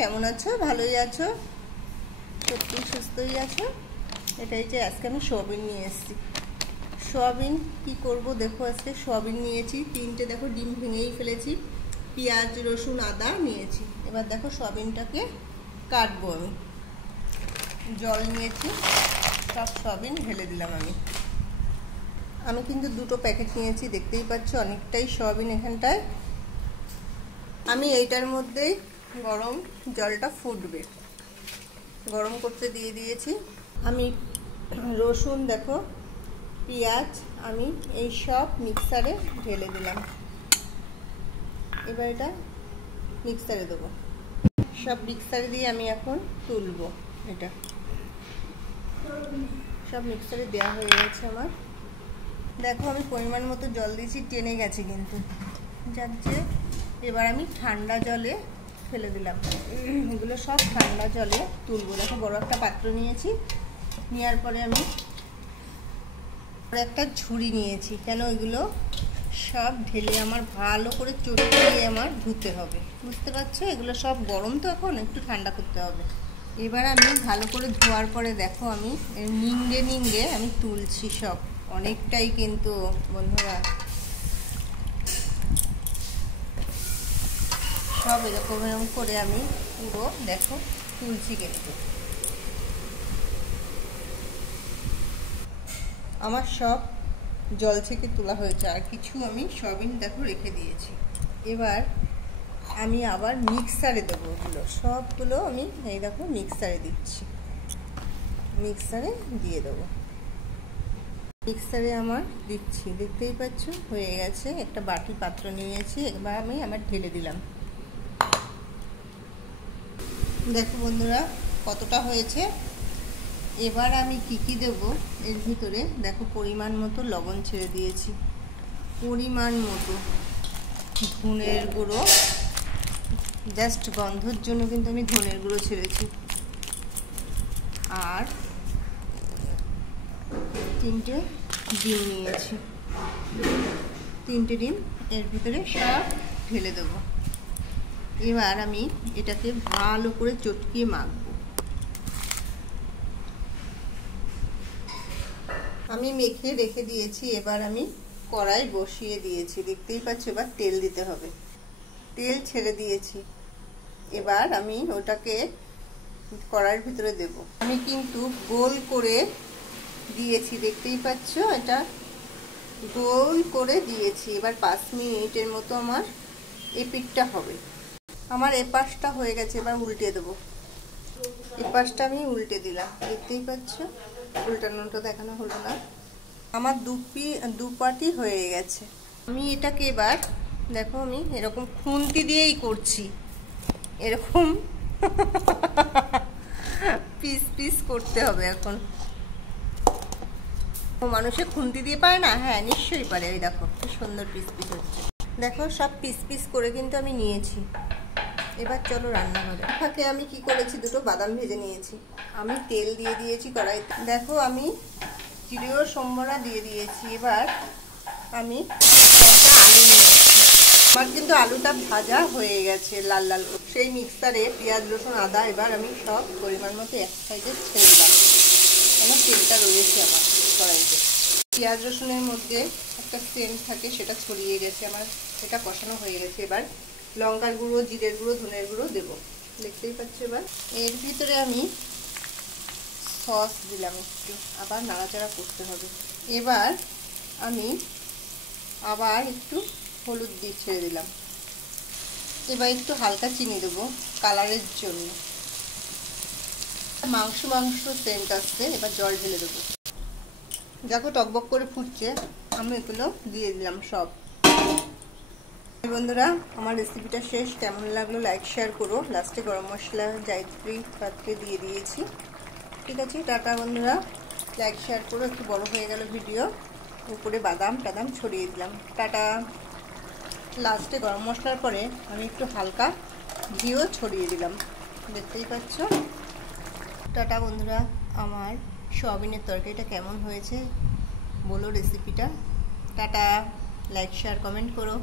কেমন আছো? ভালোই আছো? সত্যি সুস্থই আছো? এটাই যে আজকে আমি সোয়াবিন নিয়ে এসেছি। সোয়াবিন কি করব দেখো, আজকে সোয়াবিন নিয়েছি তিনটে, দেখো ডিম ভেঙেই ফেলেছি, পেঁয়াজ রসুন আদা নিয়েছি। এবার দেখো সোয়াবিনটাকে কাটবো। আমি জল নিয়েছি, সব সোয়াবিন ঢেলে দিলাম। আমি কিন্তু দুটো প্যাকেট নিয়েছি, দেখতেই পাচ্ছ অনেকটাই সোয়াবিন এখানটায়। আমি এইটার মধ্যেই গরম জলটা ফুটবে, গরম করতে দিয়ে দিয়েছি। আমি রসুন দেখো, পেঁয়াজ আমি এই সব মিক্সারে ঢেলে দিলাম। এবার এটা মিক্সারে দেবো, সব মিক্সারে দিয়ে আমি এখন তুলবো। এটা সব মিক্সারে দেওয়া হয়ে গেছে আমার। দেখো আমি পরিমাণ মতো জল দিয়েছি, টেনে গেছে কিন্তু, যার যে এবার আমি ঠান্ডা জলে ফেলে দিলাম। এগুলো সব ঠান্ডা জলে তুলবো। দেখো বড় একটা পাত্র নিয়েছি, নেওয়ার পরে আমি একটা ঝুড়ি নিয়েছি, কেন এগুলো সব ঢেলে আমার ভালো করে চটকিয়ে আমার ধুতে হবে, বুঝতে পারছো? এগুলো সব গরম তো, এখন একটু ঠান্ডা করতে হবে। এবার আমি ভালো করে ধোয়ার পরে দেখো আমি নিংড়ে নিংড়ে আমি তুলছি সব, অনেকটাই কিন্তু বন্ধুরা। সব এরকম করে আমি পুরো দেখো তুলছি, কিন্তু আমার সব জল থেকে তোলা হয়েছে, আর কিছু আমি সোয়াবিন দেখো রেখে দিয়েছি। এবার আমি আবার মিক্সারে দেবো, ওগুলো সবগুলো আমি এই দেখো মিক্সারে দিচ্ছি, মিক্সারে দিয়ে দেবো। মিক্সারে আমার দিচ্ছি, দেখতেই পাচ্ছ হয়ে গেছে। একটা বাটি পাত্র নিয়েছি, এবার আমি আমার ঢেলে দিলাম। দেখো বন্ধুরা কতটা হয়েছে। এবার আমি কি দেবো এর ভিতরে, দেখো পরিমাণ মতো লবণ ছেড়ে দিয়েছি, পরিমাণ মতো ধনের গুঁড়ো, জাস্ট গন্ধর জন্য কিন্তু আমি ধনের গুঁড়ো ছেড়েছি, আর তিনটে ডিম নিয়েছি, তিনটে ডিম এর ভিতরে সব ঢেলে দেবো। এবার আমি এটাকে ভালো করে চটকিয়ে মাখবো। আমি মেখে রেখে দিয়েছি, এবার আমি কড়াই বসিয়ে দিয়েছি, দেখতেই পাচ্ছ। এবার তেল দিতে হবে, তেল ছেড়ে দিয়েছি। এবার আমি ওটাকে কড়াইয়ের ভিতরে দেব। আমি কিন্তু গোল করে দিয়েছি, দেখতেই পাচ্ছ, এটা গোল করে দিয়েছি। এবার 5 মিনিটের মতো আমার এপিঠটা হবে। আমার এপাশটা হয়ে গেছে, এবার উল্টে দেবো। এপাশটা আমি উল্টে দিলাম, দেখতেই পাচ্ছ, উল্টানোটা দেখানো হলো না। আমার দু পাটি হয়ে গেছে। আমি এটাকে এবার দেখো আমি এরকম খুন্তি দিয়েই করছি, এরকম পিস পিস করতে হবে। এখন মানুষে খুন্তি দিয়ে পারে না? হ্যাঁ নিশ্চয়ই পারে। ওই দেখো কি সুন্দর পিস পিস হচ্ছে, দেখো সব পিস পিস করে কিন্তু আমি নিয়েছি। এবার চলো রান্নাঘরে। ফাঁকে আমি কি করেছি, দুটো বাদাম ভেজে নিয়েছি। আমি তেল দিয়ে দিয়েছি কড়াইতে, দেখো আমি জিরে ও সম্বরা দিয়ে দিয়েছি। এবার আমি একটা আলু নিয়েছি, আমার কিন্তু আলুটা ভাজা হয়ে গেছে লাল লাল। সেই মিক্সারে পেঁয়াজ রসুন আদা এবার আমি সব পরিমাণ মতো এক সাইডে ছেড়ে দিলাম। আমার তেলটা রয়েছে আমার কড়াইতে, পেঁয়াজ রসুনের মধ্যে একটা সেন্ট থাকে, সেটা ছড়িয়ে গেছে আমার, এটা কষানো হয়ে গেছে। এবার লঙ্কার গুঁড়ো, জিরের গুঁড়ো, ধনের গুঁড়ো দেবো, দেখতেই পাচ্ছ। এবার এর ভিতরে আমি সস দিলাম একটু, আবার নাড়াচাড়া করতে হবে। এবার আমি আবার একটু হলুদ দিয়ে ছেড়ে দিলাম। এবার একটু হালকা চিনি দেবো কালারের জন্য, মাংস সেন্ট আসছে। এবার জল ঢেলে দেবো, দেখো টকবক করে ফুটছে, আমি এগুলো দিয়ে দিলাম সব। বন্ধুরা আমার রেসিপিটা শেষ, কেমন লাগলো লাইক শেয়ার করো। লাস্টে গরম মশলা জায়ত্রী পাত্রে দিয়ে দিয়েছি। ঠিক আছে, টাটা বন্ধুরা, লাইক শেয়ার করো। একটু বড় হয়ে গেল ভিডিও, উপরে বাদাম টাদাম ছড়িয়ে দিলাম। টাটা। লাস্টে গরম মশলার পরে আমি একটু হালকা ঘিও ছড়িয়ে দিলাম, দেখতেই পাচ্ছ। টাটা বন্ধুরা, আমার সোয়াবিনের তরকারিটা কেমন হয়েছে বলো রেসিপিটা। টাটা, লাইক শেয়ার কমেন্ট করো।